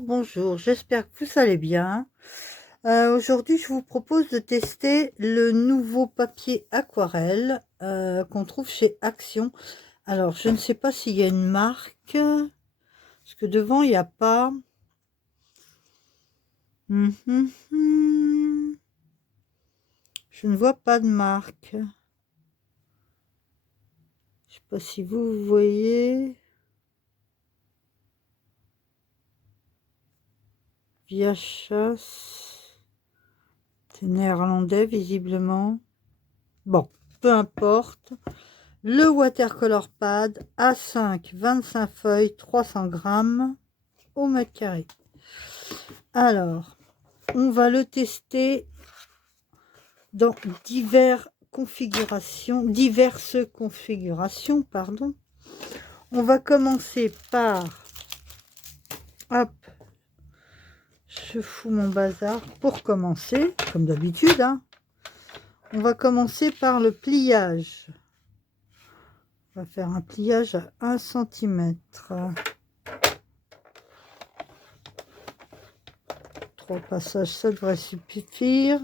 Bonjour, j'espère que vous allez bien. Aujourd'hui, je vous propose de tester le nouveau papier aquarelle qu'on trouve chez Action. Alors, je ne sais pas s'il y a une marque, parce que devant, il n'y a pas. Je ne vois pas de marque. Je ne sais pas si vous voyez. Via chasse. C'est néerlandais, visiblement. Bon, peu importe. Le watercolor pad A5, 25 feuilles, 300 grammes au mètre carré. Alors, on va le tester dans diverses configurations. Pardon. On va commencer par... Hop, je fous mon bazar. Pour commencer, comme d'habitude, hein, on va commencer par le pliage. On va faire un pliage à 1 cm. 3 passages, ça devrait suffire.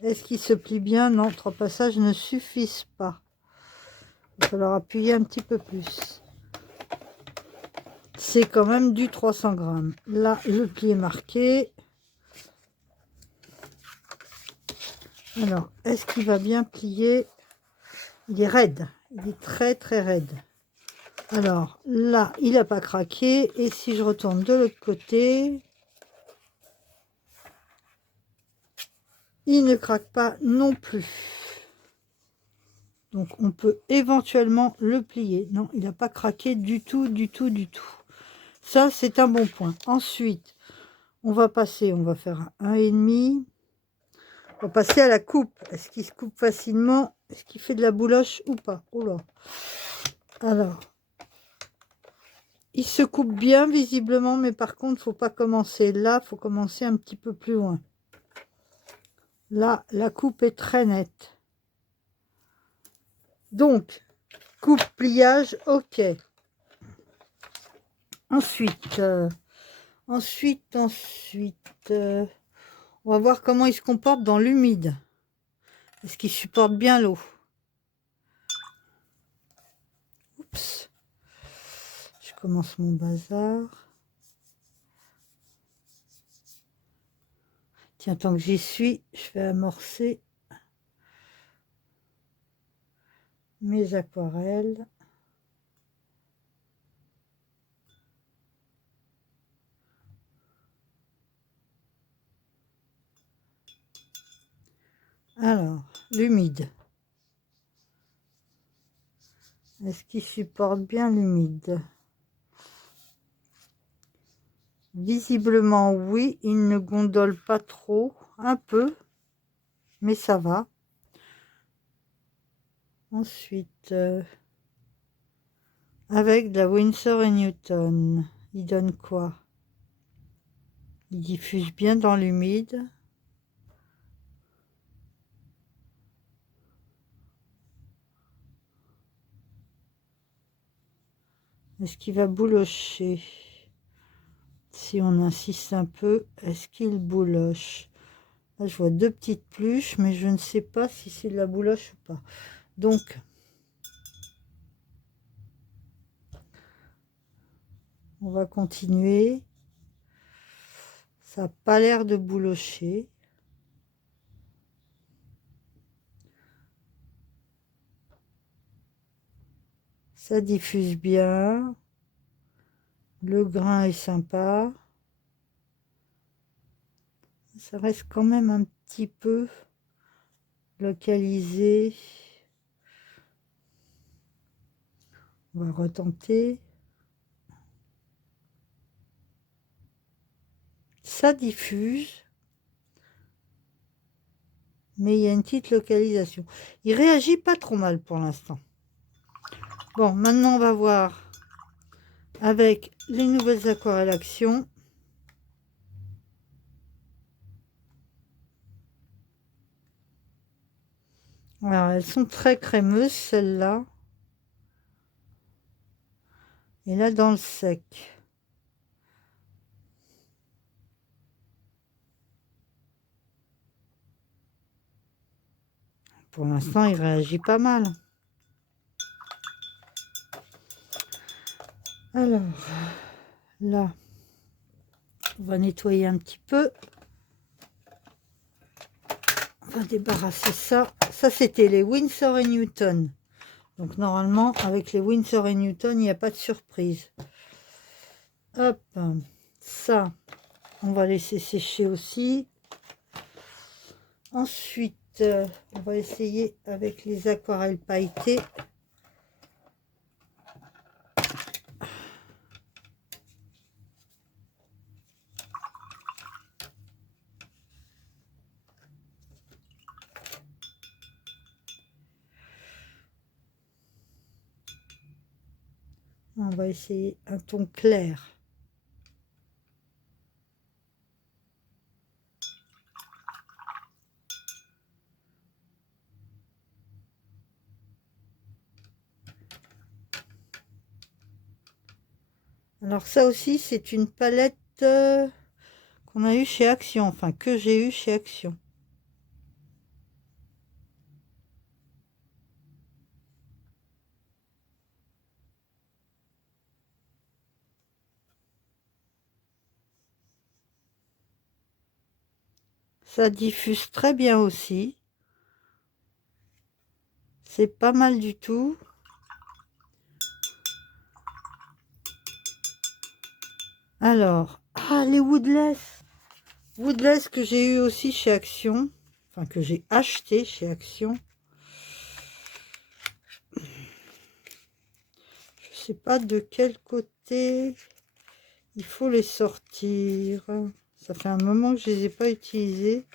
Est-ce qu'il se plie bien? Non, 3 passages ne suffisent pas. Il va falloir appuyer un petit peu plus. C'est quand même du 300 grammes. Là, le pli est marqué. Alors, est-ce qu'il va bien plier? Il est raide. Il est très très raide. Alors, là, il n'a pas craqué. Et si je retourne de l'autre côté... Il ne craque pas non plus. Donc on peut éventuellement le plier. Non, il n'a pas craqué du tout, du tout, du tout. Ça, c'est un bon point. Ensuite, on va faire un 1,5. On va passer à la coupe. Est-ce qu'il se coupe facilement? Est-ce qu'il fait de la bouloche ou pas? Oh là. Alors, il se coupe bien visiblement, mais par contre, il ne faut pas commencer là, il faut commencer un petit peu plus loin. Là, la coupe est très nette. Donc, coupe, pliage, ok. Ensuite, on va voir comment il se comporte dans l'humide. Est-ce qu'il supporte bien l'eau? Oups. Je commence mon bazar. Tiens, tant que j'y suis, je vais amorcer mes aquarelles. Alors, l'humide. Est-ce qu'il supporte bien l'humide? Visiblement, oui. Il ne gondole pas trop. Un peu. Mais ça va. Ensuite, avec de la Winsor & Newton, il donne quoi? Il diffuse bien dans l'humide. Est-ce qu'il va boulocher? Si on insiste un peu, est-ce qu'il bouloche? Là, je vois 2 petites pluches, mais je ne sais pas si c'est de la bouloche ou pas. Donc, on va continuer. Ça n'a pas l'air de boulocher. Ça diffuse bien. Le grain est sympa. Ça reste quand même un petit peu localisé. On va retenter. Ça diffuse. Mais il y a une petite localisation. Il réagit pas trop mal pour l'instant. Bon, maintenant on va voir avec les nouvelles aquarelles Action. Alors, elles sont très crémeuses, celles-là. Et là, dans le sec. Pour l'instant, il réagit pas mal. Alors, là, on va nettoyer un petit peu. On va débarrasser ça. Ça, c'était les Winsor & Newton. Donc, normalement, avec les Winsor & Newton, il n'y a pas de surprise. Hop, ça, on va laisser sécher aussi. Ensuite, on va essayer avec les aquarelles pailletées. On va essayer un ton clair. Alors ça aussi, c'est une palette qu'on a eu chez Action, enfin que j'ai eu chez Action. Ça diffuse très bien aussi. C'est pas mal du tout. Alors, ah, les Woodless. Woodless que j'ai eu aussi chez Action. Enfin, que j'ai acheté chez Action. Je sais pas de quel côté il faut les sortir. Ça fait un moment que je les ai pas utilisés.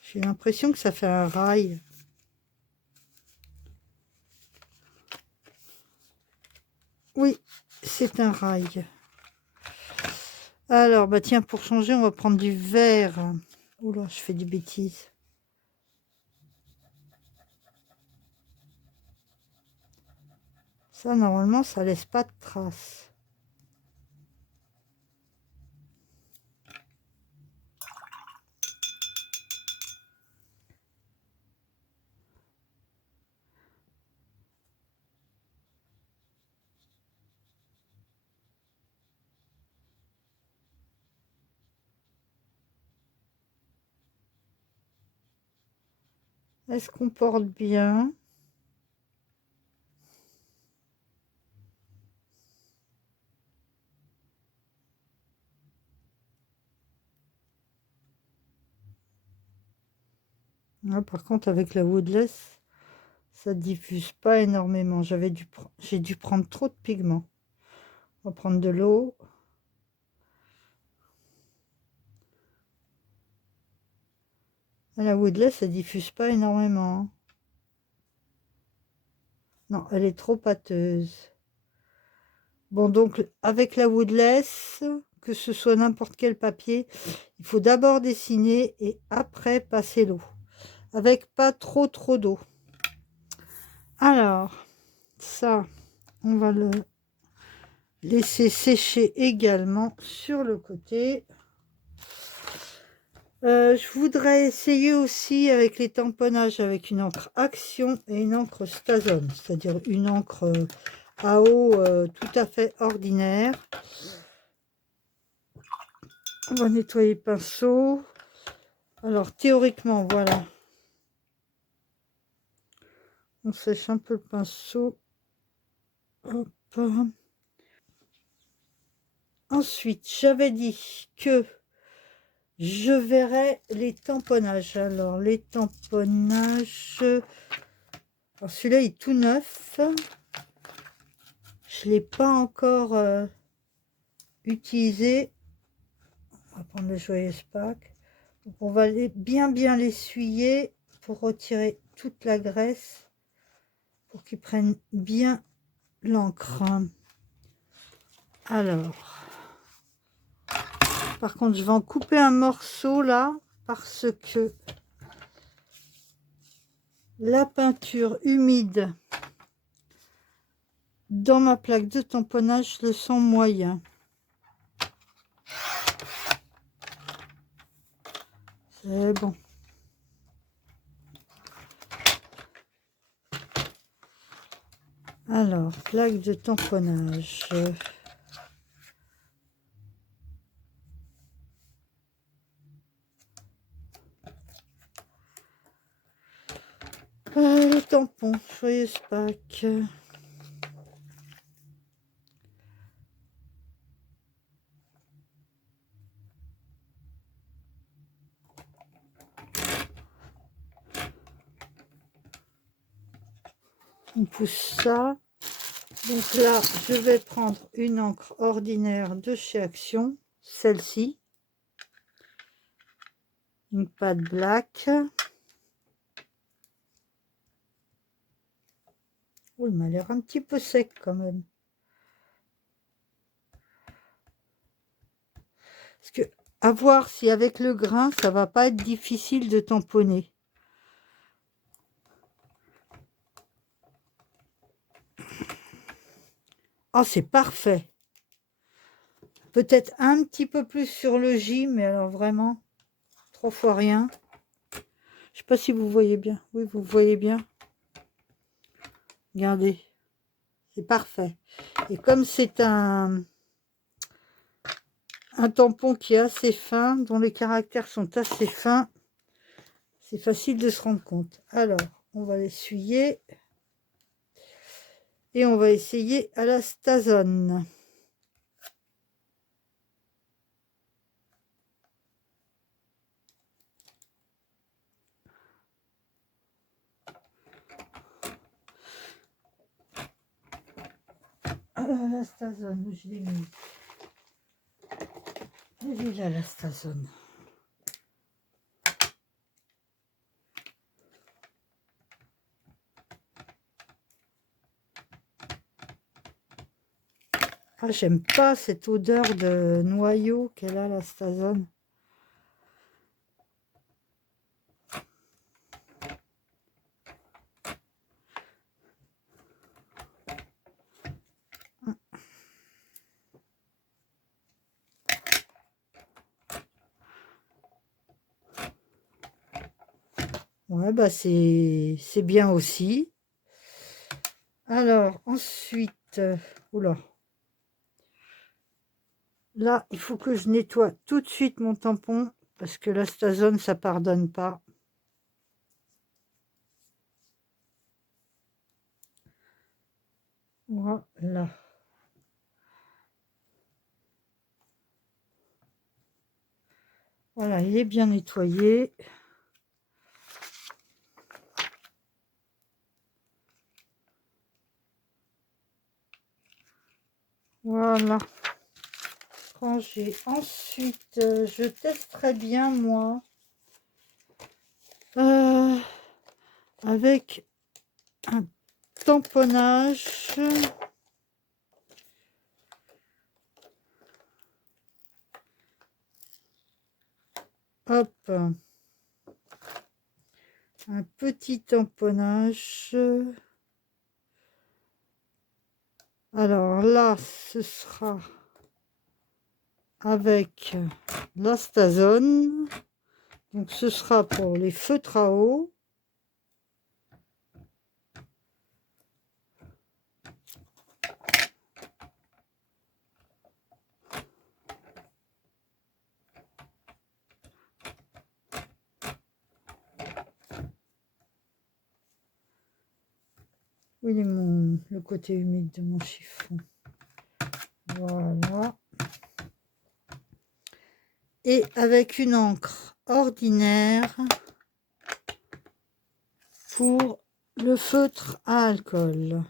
J'ai l'impression que ça fait un rail. Oui, c'est un rail. Alors, bah tiens, pour changer, on va prendre du vert. Oula, je fais des bêtises. Ça, normalement, ça laisse pas de traces. Est-ce qu'on porte bien? Ah, par contre, avec la Woodless, ça diffuse pas énormément. J'ai dû prendre trop de pigments. On va prendre de l'eau. La Woodless, ça diffuse pas énormément. Non, elle est trop pâteuse. Bon, donc, avec la Woodless, que ce soit n'importe quel papier, il faut d'abord dessiner et après passer l'eau. Avec pas trop d'eau. Alors, ça, on va le laisser sécher également sur le côté. Je voudrais essayer aussi avec les tamponnages avec une encre Action et une encre Stason, c'est-à-dire une encre à eau tout à fait ordinaire. On va nettoyer le pinceau. Alors théoriquement, voilà. On sèche un peu le pinceau. Hop. Ensuite, j'avais dit que je verrai les tamponnages. Alors, les tamponnages... Alors, celui-là est tout neuf. Je ne l'ai pas encore utilisé. On va prendre le Joyeuse Pâques. Donc, on va bien l'essuyer pour retirer toute la graisse. Pour qu'il prenne bien l'encre. Alors... Par contre, je vais en couper un morceau là, parce que la peinture humide dans ma plaque de tamponnage, je le sens moyen. C'est bon. Alors, plaque de tamponnage. Le tampon, joyeuse Pâques. On pousse ça. Donc là, je vais prendre une encre ordinaire de chez Action, celle-ci. Une pâte black. Oh, il m'a l'air un petit peu sec quand même. Parce que, à voir si avec le grain, ça va pas être difficile de tamponner. Oh, c'est parfait. Peut-être un petit peu plus sur le J, mais alors vraiment, 3 fois rien. Je sais pas si vous voyez bien. Oui, vous voyez bien. Regardez. C'est parfait. Et comme c'est un tampon qui est assez fin, dont les caractères sont assez fins, c'est facile de se rendre compte. Alors, on va l'essuyer. Et on va essayer à la Stazone. La Stazone, où je l'ai mis. Elle est là, la Stazone. Ah, j'aime pas cette odeur de noyau qu'elle a, la Stazone. Ouais, bah c'est bien aussi. Alors, ensuite, oula. Là, il faut que je nettoie tout de suite mon tampon, parce que la Stazone, ça pardonne pas. Voilà. Voilà, il est bien nettoyé. Voilà. Rangé. Ensuite, je testerai bien, moi, avec un tamponnage. Hop. Un petit tamponnage. Alors là, ce sera avec l'Astazone. Donc ce sera pour les feutres à eau. Où il est le côté humide de mon chiffon? Voilà. Et avec une encre ordinaire pour le feutre à alcool.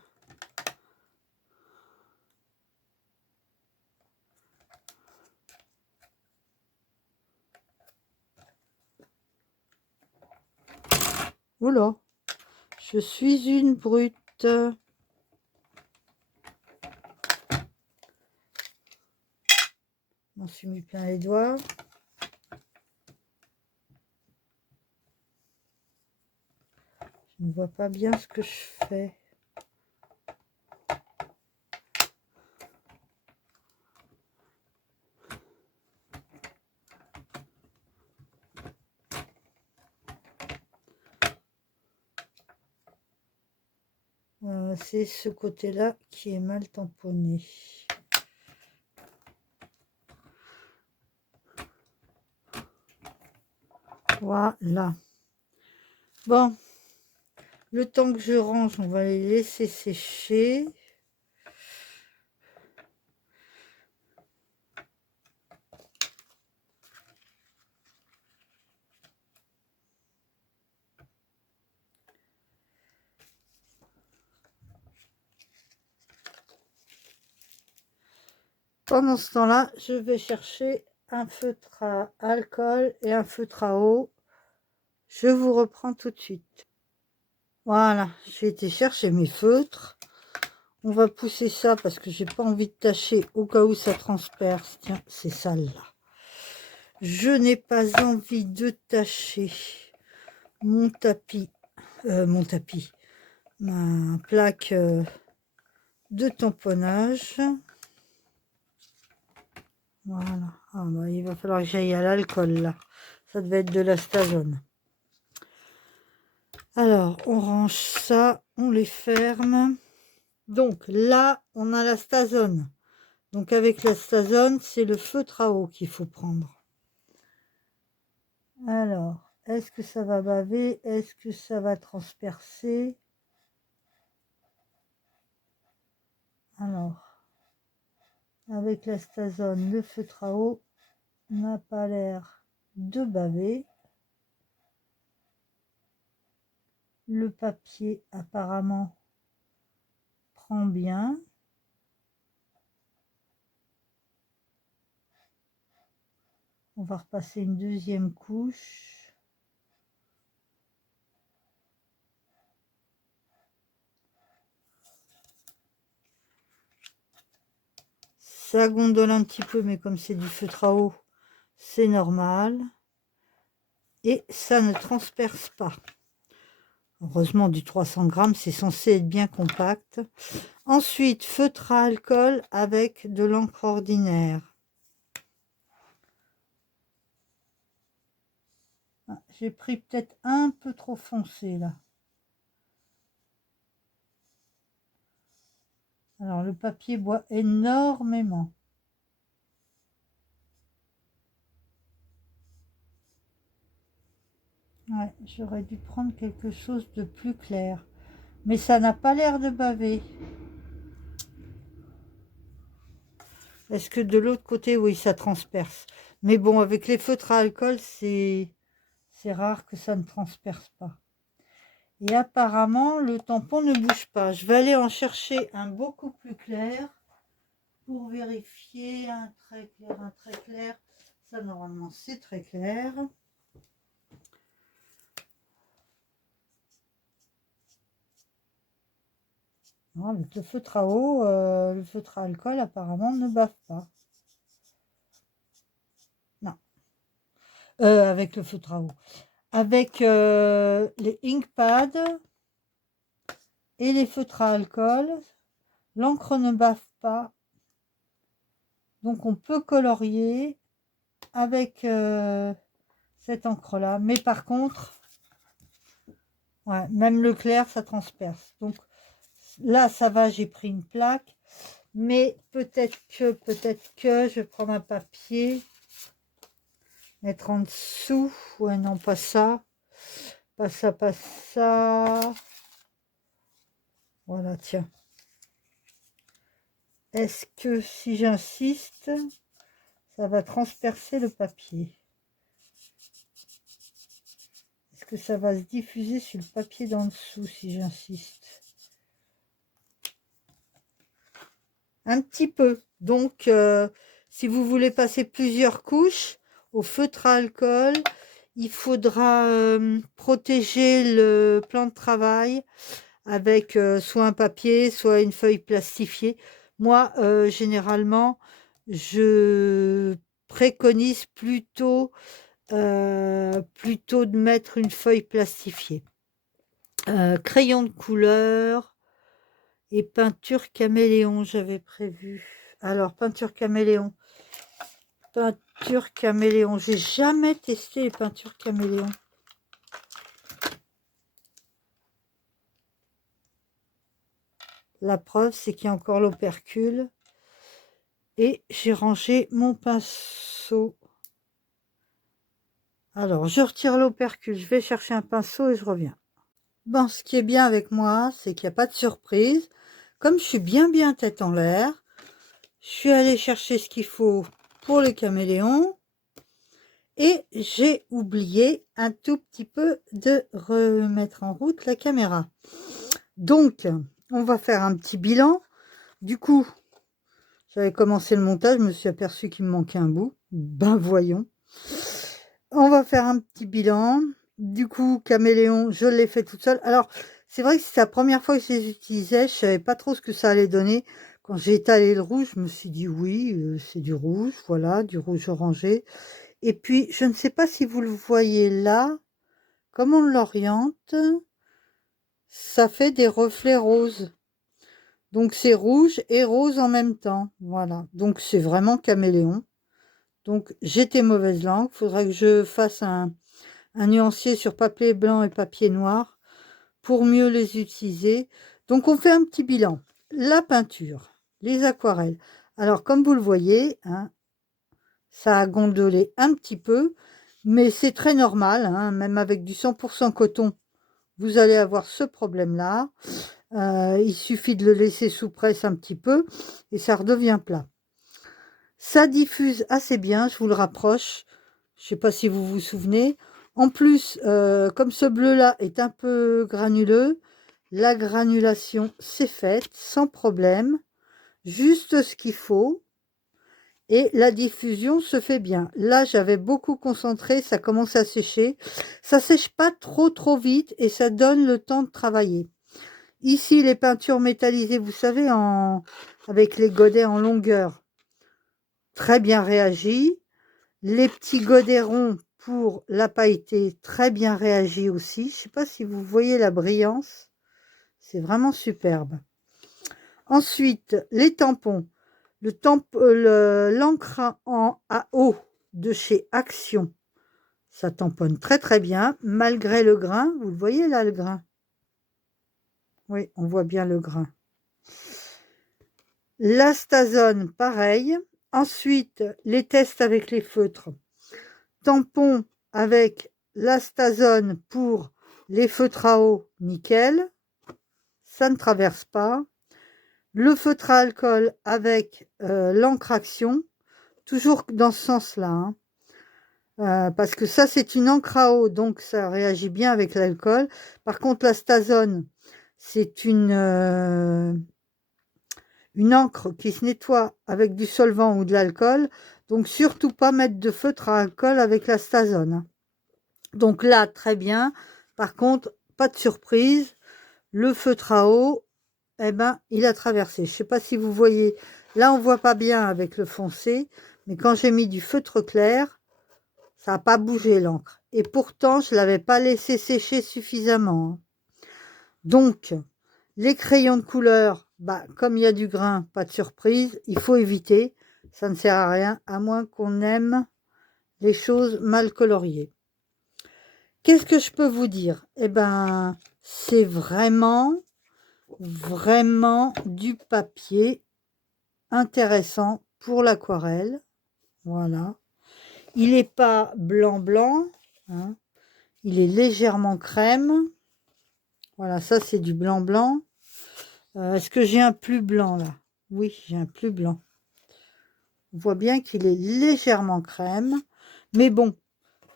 Oula, je suis une brute. Je m'en suis mis plein les doigts. Je ne vois pas bien ce que je fais. c'est ce côté-là qui est mal tamponné. Voilà. Bon, le temps que je range, on va les laisser sécher. Pendant ce temps-là, je vais chercher un feutre à alcool et un feutre à eau. Je vous reprends tout de suite. Voilà, j'ai été chercher mes feutres. On va pousser ça parce que j'ai pas envie de tâcher au cas où ça transperce. Tiens, c'est sale là. Je n'ai pas envie de tâcher mon tapis, ma plaque de tamponnage. Voilà. Ah bah, il va falloir que j'aille à l'alcool là. Ça devait être de l'astazone. Alors, on range ça, on les ferme. Donc là, on a l'astazone. Donc avec l'astazone, c'est le feutre à eau qu'il faut prendre. Alors, est-ce que ça va baver? Est-ce que ça va transpercer? Alors, avec l'astazone, le feutre à eau n'a pas l'air de baver. Le papier, apparemment, prend bien. On va repasser une deuxième couche. Ça gondole un petit peu, mais comme c'est du feutre à eau, c'est normal. Et ça ne transperce pas. Heureusement, du 300 grammes, c'est censé être bien compact. Ensuite, feutre à alcool avec de l'encre ordinaire. Ah, j'ai pris peut-être un peu trop foncé là. Alors, le papier boit énormément. Ouais, j'aurais dû prendre quelque chose de plus clair. Mais ça n'a pas l'air de baver. Est-ce que de l'autre côté, oui, ça transperce. Mais bon, avec les feutres à alcool, c'est rare que ça ne transperce pas. Et apparemment, le tampon ne bouge pas. Je vais aller en chercher un beaucoup plus clair pour vérifier. Un très clair, un très clair. Ça, normalement, c'est très clair. Non, avec le feutre à eau, le feutre à alcool, apparemment, ne bave pas. Non. Avec le feutre à eau. Avec les inkpads et les feutres à alcool, l'encre ne bave pas. Donc, on peut colorier avec cette encre-là. Mais par contre, ouais, même le clair, ça transperce. Donc, là, ça va, j'ai pris une plaque. Mais peut-être que je vais prendre un papier, mettre en dessous. Ouais, non, pas ça. Pas ça, pas ça. Voilà, tiens. Est-ce que si j'insiste, ça va transpercer le papier? Est-ce que ça va se diffuser sur le papier d'en dessous si j'insiste? Un petit peu. Donc, si vous voulez passer plusieurs couches au feutre à alcool, il faudra protéger le plan de travail avec soit un papier, soit une feuille plastifiée. Moi, généralement, je préconise plutôt de mettre une feuille plastifiée. Crayon de couleur et peinture caméléon, j'avais prévu. Alors, peinture caméléon. Peinture caméléon. J'ai jamais testé les peintures caméléon. La preuve, c'est qu'il y a encore l'opercule. Et j'ai rangé mon pinceau. Alors, je retire l'opercule. Je vais chercher un pinceau et je reviens. Bon, ce qui est bien avec moi, c'est qu'il n'y a pas de surprise. Comme je suis bien tête en l'air, je suis allée chercher ce qu'il faut pour les caméléons. Et j'ai oublié un tout petit peu de remettre en route la caméra. Donc, on va faire un petit bilan. Du coup, j'avais commencé le montage, je me suis aperçu qu'il me manquait un bout. Ben voyons. On va faire un petit bilan. Du coup, caméléon, je l'ai fait toute seule. Alors, c'est vrai que c'est la première fois que je les utilisais. Je savais pas trop ce que ça allait donner. Quand j'ai étalé le rouge, je me suis dit oui, c'est du rouge, voilà, du rouge orangé. Et puis, je ne sais pas si vous le voyez là, comme on l'oriente, ça fait des reflets roses. Donc, c'est rouge et rose en même temps. Voilà. Donc, c'est vraiment caméléon. Donc, j'étais mauvaise langue. Il faudrait que je fasse un nuancier sur papier blanc et papier noir pour mieux les utiliser. Donc, on fait un petit bilan. La peinture, les aquarelles. Alors, comme vous le voyez, hein, ça a gondolé un petit peu, mais c'est très normal, hein, même avec du 100% coton, vous allez avoir ce problème-là. Il suffit de le laisser sous presse un petit peu et ça redevient plat. Ça diffuse assez bien, je vous le rapproche. Je ne sais pas si vous vous souvenez. En plus, comme ce bleu-là est un peu granuleux, la granulation s'est faite sans problème. Juste ce qu'il faut. Et la diffusion se fait bien. Là, j'avais beaucoup concentré, ça commence à sécher. Ça sèche pas trop vite et ça donne le temps de travailler. Ici, les peintures métallisées, vous savez, avec les godets en longueur, très bien réagi. Les petits godets ronds pour la pailleté, très bien réagi aussi. Je ne sais pas si vous voyez la brillance. C'est vraiment superbe. Ensuite, les tampons. L'encre à eau de chez Action, ça tamponne très bien, malgré le grain. Vous le voyez là, le grain? Oui, on voit bien le grain. L'Astazone, pareil. Ensuite, les tests avec les feutres. Tampon avec l'Astazone pour les feutres à eau, nickel. Ça ne traverse pas. Le feutre à alcool avec l'encre Action, toujours dans ce sens-là, hein. Parce que ça, c'est une encre à eau, donc ça réagit bien avec l'alcool. Par contre, l'Astazone, c'est une encre qui se nettoie avec du solvant ou de l'alcool. Donc, surtout pas mettre de feutre à alcool avec l'Astazone. Donc là, très bien. Par contre, pas de surprise. Le feutre à eau, eh ben, il a traversé. Je ne sais pas si vous voyez. Là, on ne voit pas bien avec le foncé. Mais quand j'ai mis du feutre clair, ça n'a pas bougé l'encre. Et pourtant, je ne l'avais pas laissé sécher suffisamment. Donc, les crayons de couleur, bah, comme il y a du grain, pas de surprise, il faut éviter. Ça ne sert à rien, à moins qu'on aime les choses mal coloriées. Qu'est-ce que je peux vous dire? Eh ben, c'est vraiment du papier intéressant pour l'aquarelle. Voilà. Il n'est pas blanc, hein. Il est légèrement crème. Voilà, ça c'est du blanc. Est-ce que j'ai un plus blanc là? Oui, j'ai un plus blanc. On voit bien qu'il est légèrement crème. Mais bon,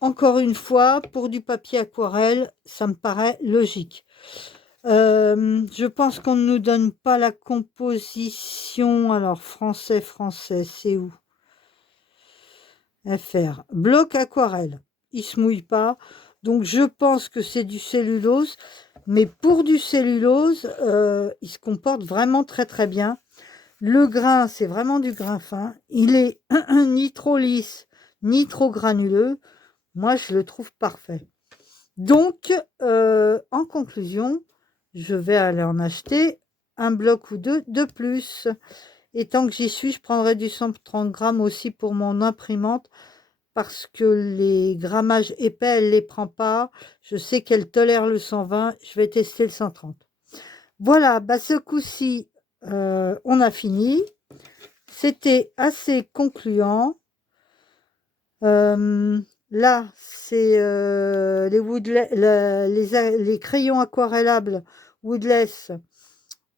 encore une fois, pour du papier aquarelle, ça me paraît logique. Je pense qu'on ne nous donne pas la composition. Alors, français, c'est où? FR. Bloc aquarelle. Il se mouille pas. Donc, je pense que c'est du cellulose. Mais pour du cellulose, il se comporte vraiment très bien. Le grain, c'est vraiment du grain fin. Il est ni trop lisse, ni trop granuleux. Moi, je le trouve parfait. Donc, en conclusion, je vais aller en acheter un bloc ou deux de plus. Et tant que j'y suis, je prendrai du 130 grammes aussi pour mon imprimante parce que les grammages épais, elle ne les prend pas. Je sais qu'elle tolère le 120. Je vais tester le 130. Voilà, bah ce coup-ci, on a fini. C'était assez concluant. Là, c'est les crayons aquarellables Woodless.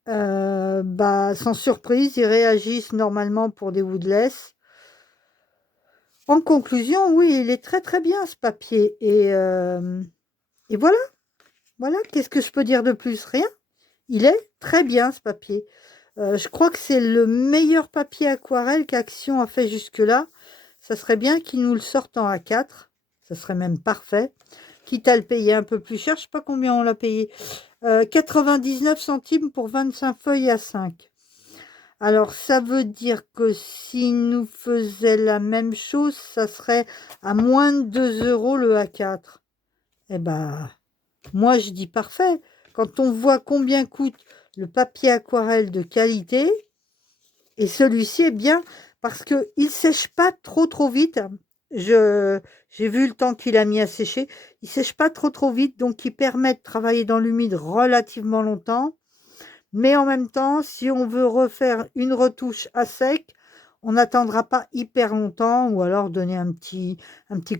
Sans surprise, ils réagissent normalement pour des Woodless. En conclusion, oui, il est très très bien ce papier. Et voilà. Voilà, qu'est-ce que je peux dire de plus? Rien. Il est très bien ce papier. Je crois que c'est le meilleur papier aquarelle qu'Action a fait jusque-là. Ça serait bien qu'ils nous le sortent en A4. Ça serait même parfait. Quitte à le payer un peu plus cher. Je ne sais pas combien on l'a payé. 99 centimes pour 25 feuilles à 5. Alors, ça veut dire que s'il nous faisait la même chose, ça serait à moins de 2 € le A4. Eh ben, moi, je dis parfait. Quand on voit combien coûte le papier aquarelle de qualité, et celui-ci est bien parce qu'il ne sèche pas trop vite. J'ai vu le temps qu'il a mis à sécher. Il ne sèche pas trop vite, donc il permet de travailler dans l'humide relativement longtemps. Mais en même temps, si on veut refaire une retouche à sec, on n'attendra pas hyper longtemps, ou alors donner un petit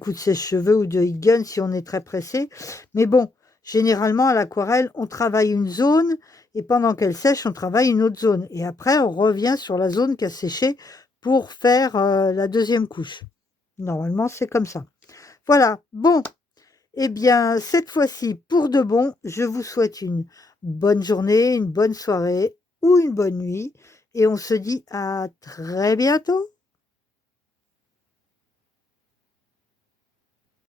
coup de sèche-cheveux ou de heat gun si on est très pressé. Mais bon, généralement à l'aquarelle, on travaille une zone et pendant qu'elle sèche, on travaille une autre zone. Et après, on revient sur la zone qui a séché pour faire la deuxième couche. Normalement, c'est comme ça. Voilà, bon, eh bien, cette fois-ci, pour de bon, je vous souhaite une bonne journée, une bonne soirée ou une bonne nuit. Et on se dit à très bientôt.